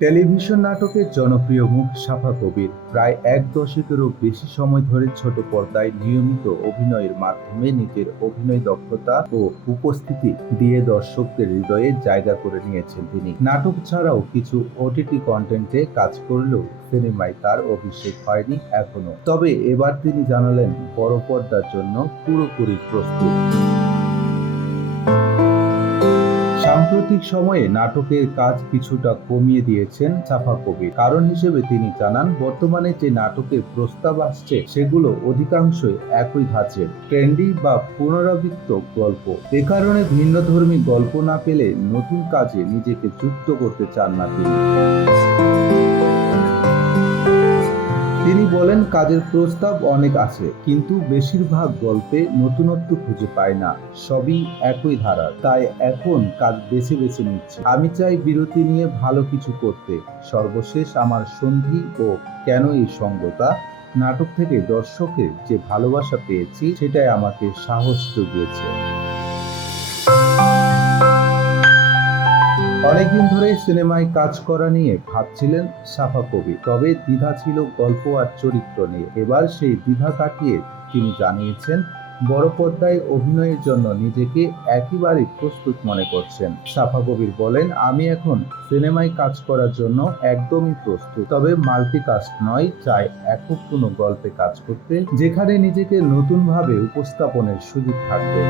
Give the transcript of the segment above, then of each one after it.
Television নাটকের জনপ্রিয় মুখ সাফা কবির প্রায় এক দশকেরও বেশি সময় ধরে ছোট পর্দায় নিয়মিত অভিনয়ের মাধ্যমে নিজের অভিনয় দক্ষতা ও উপস্থিতি দিয়ে দর্শকদের হৃদয়ে জায়গা করে নিয়েছেন তিনি। নাটক ছাড়াও কিছু ওটিটি কন্টেন্টে কাজ করলেও সিনেমায় তার অভিষেক হয়নি এখনও। তবে এবার তিনি জানালেন, বড় পর্দার জন্য পুরোপুরি প্রস্তুত। সাম্প্রতিক সময়ে নাটকের কাজ কিছুটা কমিয়ে দিয়েছেন সাফা কবির কারণ হিসেবে তিনি জানান, বর্তমানে যে নাটকের প্রস্তাব আসছে, সেগুলো অধিকাংশই একই ধাঁচের, ট্রেন্ডি বা পুনরাবৃত্ত গল্প। এ কারণে ভিন্নধর্মী গল্প না পেলে নতুন কাজে নিজেকে যুক্ত করতে চান না তিনি। তিনি বলেন, কাজের প্রস্তাব অনেক আছে, কিন্তু বেশিরভাগ গল্পে নতুনত্ব খুঁজে পায় না, সবই একই ধারা, তাই এখন কাজ বেছে বেছে নিচ্ছে। আমি চাই বিরতি নিয়ে ভালো কিছু করতে, সর্বশেষ আমার সন্ধি ও কেন এই সঙ্গতা? নাটক থেকে দর্শকের যে ভালোবাসা পেয়েছি, সেটাই আমাকে সাহস জুগিয়েছে। অনেকদিন ধরেই সিনেমায় কাজ করা নিয়ে ভাবছিলেন সাফা কবি। তবে দ্বিধা ছিল গল্প আর চরিত্র নিয়ে। এবার সেই দ্বিধা কাটিয়ে তিনি জানিয়েছেন, বড় পর্দায় অভিনয়ের জন্য নিজেকে একেবারেই প্রস্তুত মনে করছেন। সাফা কবির বলেন, আমি এখন সিনেমায় কাজ করার জন্য একদমই প্রস্তুত। তবে মাল্টিকাস্ট নয়, চাই একক কোনো গল্পে কাজ করতে, যেখানে নিজেকে নতুনভাবে উপস্থাপনের সুযোগ থাকবে।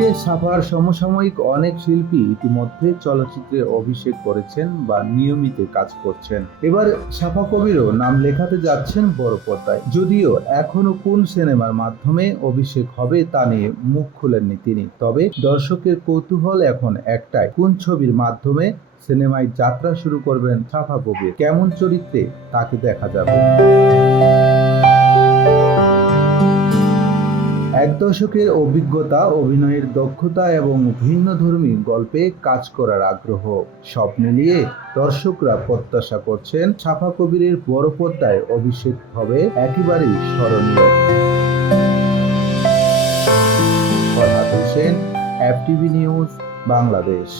এদিকে সাফার সমসাময়িক অনেক শিল্পী ইতিমধ্যে চলচ্চিত্রে অভিষেক করেছেন বা নিয়মিত কাজ করছেন। এবার সাফা কবিরও নাম লেখাতে যাচ্ছেন বড় পর্দায় যদিও এখনও কোন সিনেমার মাধ্যমে অভিষেক হবে তা নিয়ে মুখ খুলেননি তিনি। তবে দর্শকের কৌতূহল এখন একটাই, কোন ছবির মাধ্যমে সিনেমায় যাত্রা শুরু করবেন সাফা কবির? কেমন চরিত্রে তাকে দেখা যাবে? দশকের অভিজ্ঞতা, অভিনয়ের দক্ষতা এবং ভিন্নধর্মী গল্পে কাজ করার আগ্রহ। সব মিলিয়ে দর্শকরা প্রত্যাশা করছেন সাফা কবিরের বড় পর্দায় অভিষেক হবে একেবারেই স্মরণীয়। ফরহাদ হোসেন নিউজ বাংলাদেশ।